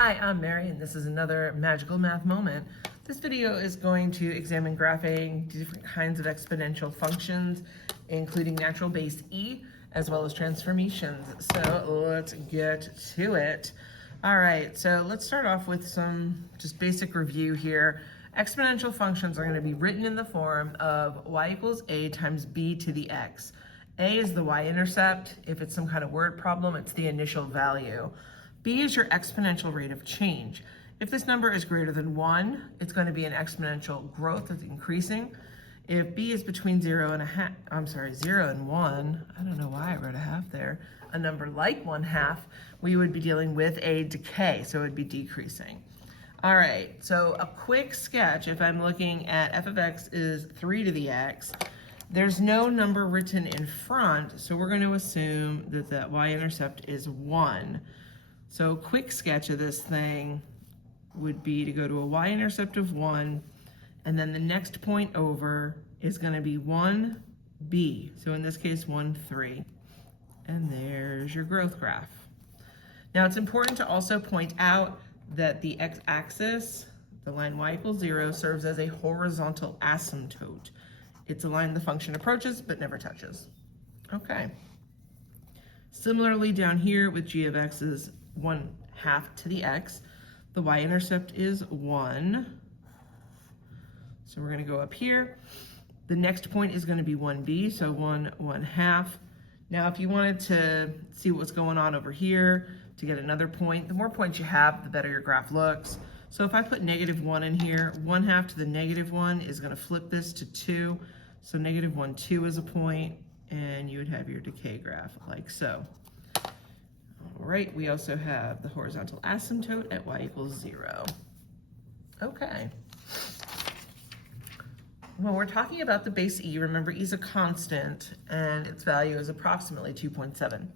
Hi, I'm Mary, and this is another magical math moment. This video is going to examine graphing different kinds of exponential functions, including natural base e, as well as transformations. So let's get to it. All right, so let's start off with some just basic review here. Exponential functions are going to be written in the form of y equals a times b to the x. A is the y-intercept. If it's some kind of word problem, it's the initial value. B is your exponential rate of change. If this number is greater than 1, it's going to be an exponential growth that's increasing. If B is between 0 and 1, I don't know why I wrote a half there, a number like 1/2, we would be dealing with a decay, so it would be decreasing. All right, so a quick sketch, if I'm looking at f of x is 3 to the x, there's no number written in front, so we're going to assume that that y-intercept is 1. So a quick sketch of this thing would be to go to a y-intercept of 1, and then the next point over is going to be 1b. So in this case, 1, 3. And there's your growth graph. Now it's important to also point out that the x-axis, the line y equals 0, serves as a horizontal asymptote. It's a line the function approaches but never touches. Okay. Similarly down here with g of x is 1/2 to the x, the y-intercept is 1. So we're going to go up here. The next point is going to be 1b, so 1/2. Now if you wanted to see what's going on over here to get another point, the more points you have, the better your graph looks. So if I put -1 in here, 1/2 to the -1 is going to flip this to 2. So -1, 2 is a point, and you would have your decay graph like so. All right, we also have the horizontal asymptote at y equals 0. Okay. When we're talking about the base e, remember e is a constant, and its value is approximately 2.7.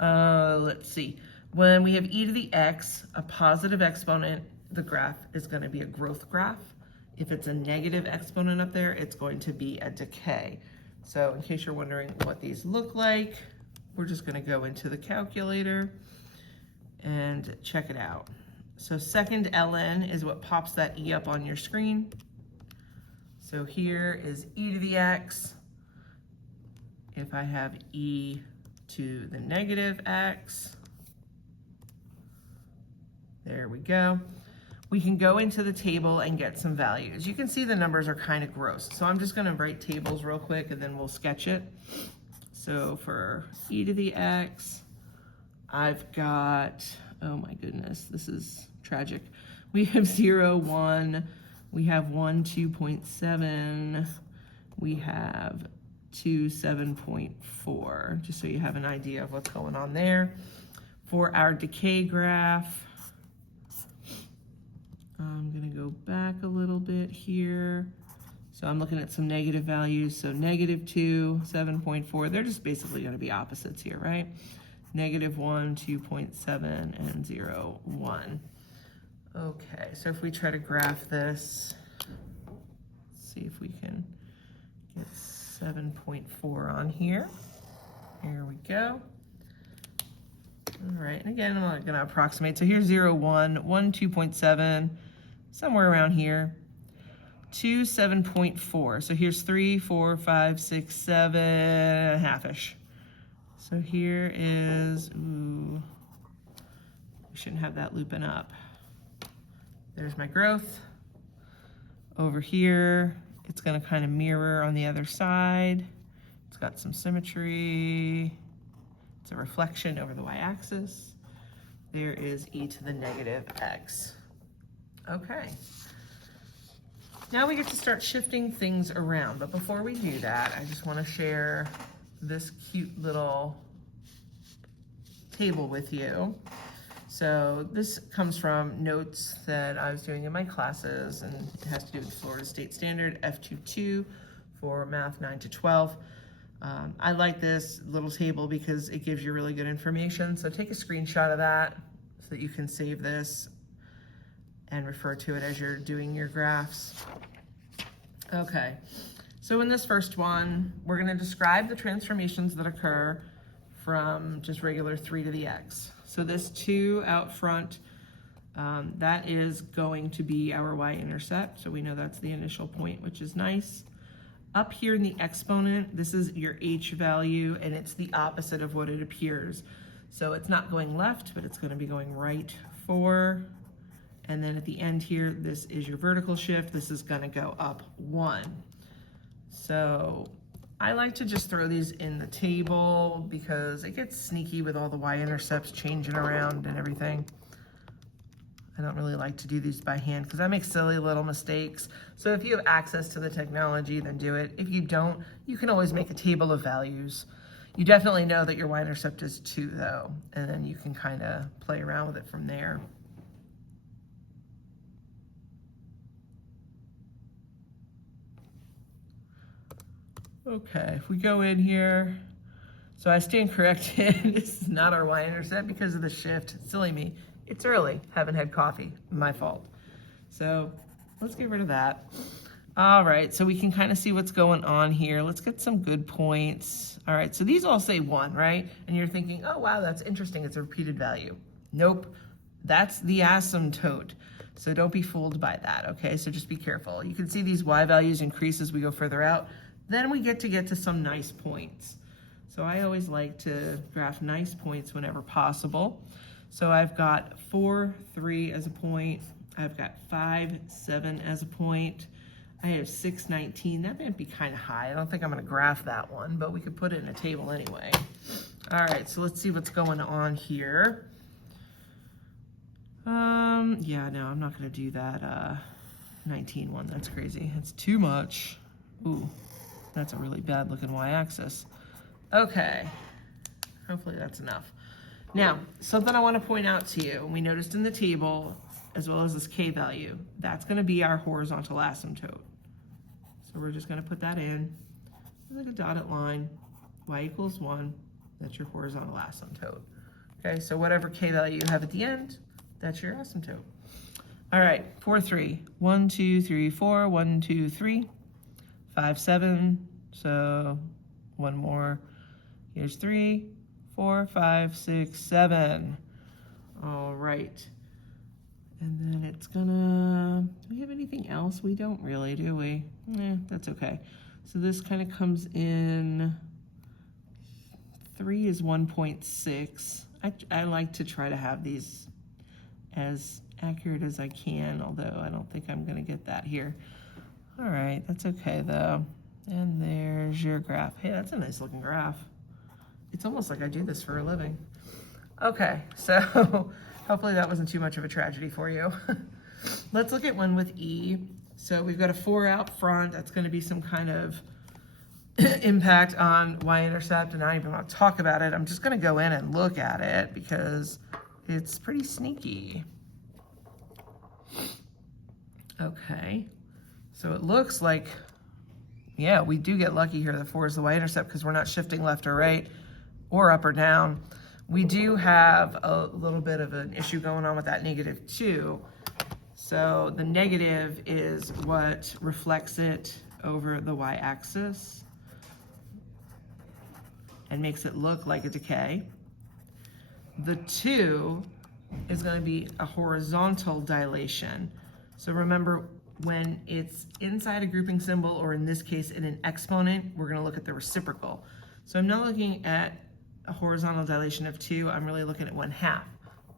Let's see. When we have e to the x, a positive exponent, the graph is going to be a growth graph. If it's a negative exponent up there, it's going to be a decay. So in case you're wondering what these look like, we're just going to go into the calculator and check it out. So second ln is what pops that e up on your screen. So here is e to the x. If I have e to the negative x, there we go. We can go into the table and get some values. You can see the numbers are kind of gross. So I'm just going to write tables real quick and then we'll sketch it. So for e to the x, I've got, oh my goodness, this is tragic. We have 0, 1, we have 1, 2.7, we have 2, 7.4, just so you have an idea of what's going on there. For our decay graph, I'm going to go back a little bit here. So I'm looking at some negative values. So -2, 7.4, they're just basically going to be opposites here, right? -1, 2.7, and 0, 1. Okay, so if we try to graph this, let's see if we can get 7.4 on here. Here we go. All right, and again, I'm going to approximate. So here's 0, 1, 1, 2.7, somewhere around here. 2, 7.4. So here's 3, 4, 5, 6, 7, half-ish. So here is, ooh, we shouldn't have that looping up. There's my growth. Over here, it's going to kind of mirror on the other side. It's got some symmetry. It's a reflection over the y-axis. There is e to the negative x. Okay. Now we get to start shifting things around, but before we do that, I just want to share this cute little table with you. So this comes from notes that I was doing in my classes, and it has to do with Florida State Standard F22 for Math 9 to 12. I like this little table because it gives you really good information. So take a screenshot of that so that you can save this and refer to it as you're doing your graphs. Okay, so in this first one, we're going to describe the transformations that occur from just regular 3 to the x. So this 2 out front That is going to be our y-intercept, so we know that's the initial point, which is nice. Up here in the exponent, this is your h value, and it's the opposite of what it appears. So it's not going left, but it's going to be going right 4. And then at the end here, this is your vertical shift. This is going to go up 1. So I like to just throw these in the table because it gets sneaky with all the y-intercepts changing around and everything. I don't really like to do these by hand because I make silly little mistakes. So if you have access to the technology, then do it. If you don't, you can always make a table of values. You definitely know that your y-intercept is 2 though, and then you can kind of play around with it from there. Okay, if we go in here, so I stand corrected. This is not our y-intercept because of the shift. Silly me. It's early, haven't had coffee, my fault. So let's get rid of that. All right, so we can kind of see what's going on here. Let's get some good points. All right, so these all say 1, right? And you're thinking, oh wow, that's interesting, it's a repeated value. Nope, that's the asymptote. So don't be fooled by that, okay? So just be careful. You can see these y values increase as we go further out. Then we get to some nice points. So I always like to graph nice points whenever possible. So I've got 4, 3 as a point. I've got 5, 7 as a point. I have 6, 19. That might be kind of high. I don't think I'm going to graph that one, but we could put it in a table anyway. All right, so let's see what's going on here. Yeah, no, I'm not going to do that 19 one. That's crazy. It's too much. Ooh, that's a really bad looking y-axis. Okay, hopefully that's enough. Now, something I want to point out to you, we noticed in the table, as well as this k value, that's going to be our horizontal asymptote. So we're just going to put that in, like a dotted line, y equals 1, that's your horizontal asymptote. Okay, so whatever k value you have at the end, that's your asymptote. All right, 4, 3, 1, 2, 3, 4, 1, 2, 3, 5, 7, so one more, here's 3, 4, 5, 6, 7. All right. And then it's gonna, do we have anything else? We don't really, do we? That's okay. So this kind of comes in, 3 is 1.6. I like to try to have these as accurate as I can, although I don't think I'm gonna get that here. All right, that's okay though. And there's your graph. Hey, that's a nice looking graph. It's almost like I do this for a living. Okay, so hopefully that wasn't too much of a tragedy for you. Let's look at one with E. So we've got a 4 out front. That's going to be some kind of impact on y-intercept, and I don't even want to talk about it. I'm just going to go in and look at it because it's pretty sneaky. Okay, so it looks like, yeah, we do get lucky here. The 4 is the y-intercept because we're not shifting left or right or up or down. We do have a little bit of an issue going on with that -2. So the negative is what reflects it over the y-axis and makes it look like a decay. The 2 is going to be a horizontal dilation. So remember, when it's inside a grouping symbol, or in this case in an exponent, we're going to look at the reciprocal. So I'm not looking at a horizontal dilation of 2, I'm really looking at 1/2.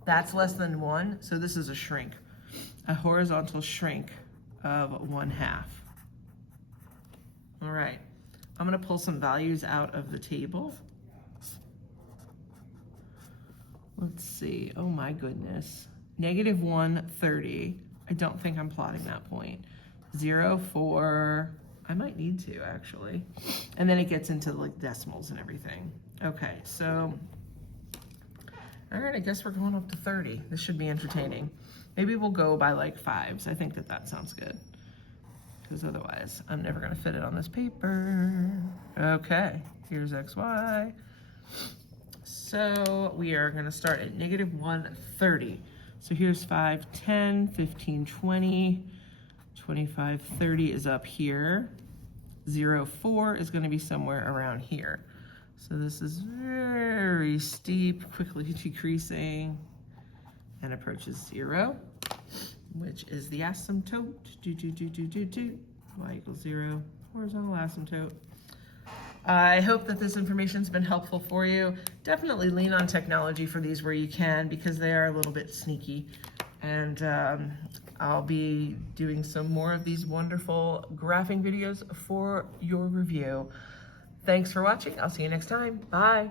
That's less than 1, so this is a shrink. A horizontal shrink of 1/2. All right, I'm going to pull some values out of the table. Let's see, oh my goodness. -1, 30. I don't think I'm plotting that point. 0, 4, I might need to actually. And then it gets into like decimals and everything. Okay, so, all right, I guess we're going up to 30. This should be entertaining. Maybe we'll go by like 5s. I think that sounds good. Because otherwise, I'm never gonna fit it on this paper. Okay, here's XY. So we are gonna start at -1, 30. So here's 5, 10, 15, 20, 25, 30 is up here. 0, 4 is gonna be somewhere around here. So this is very steep, quickly decreasing. and approaches 0, which is the asymptote, y equals 0, horizontal asymptote. I hope that this information's been helpful for you. Definitely lean on technology for these where you can, because they are a little bit sneaky. And I'll be doing some more of these wonderful graphing videos for your review. Thanks for watching. I'll see you next time. Bye.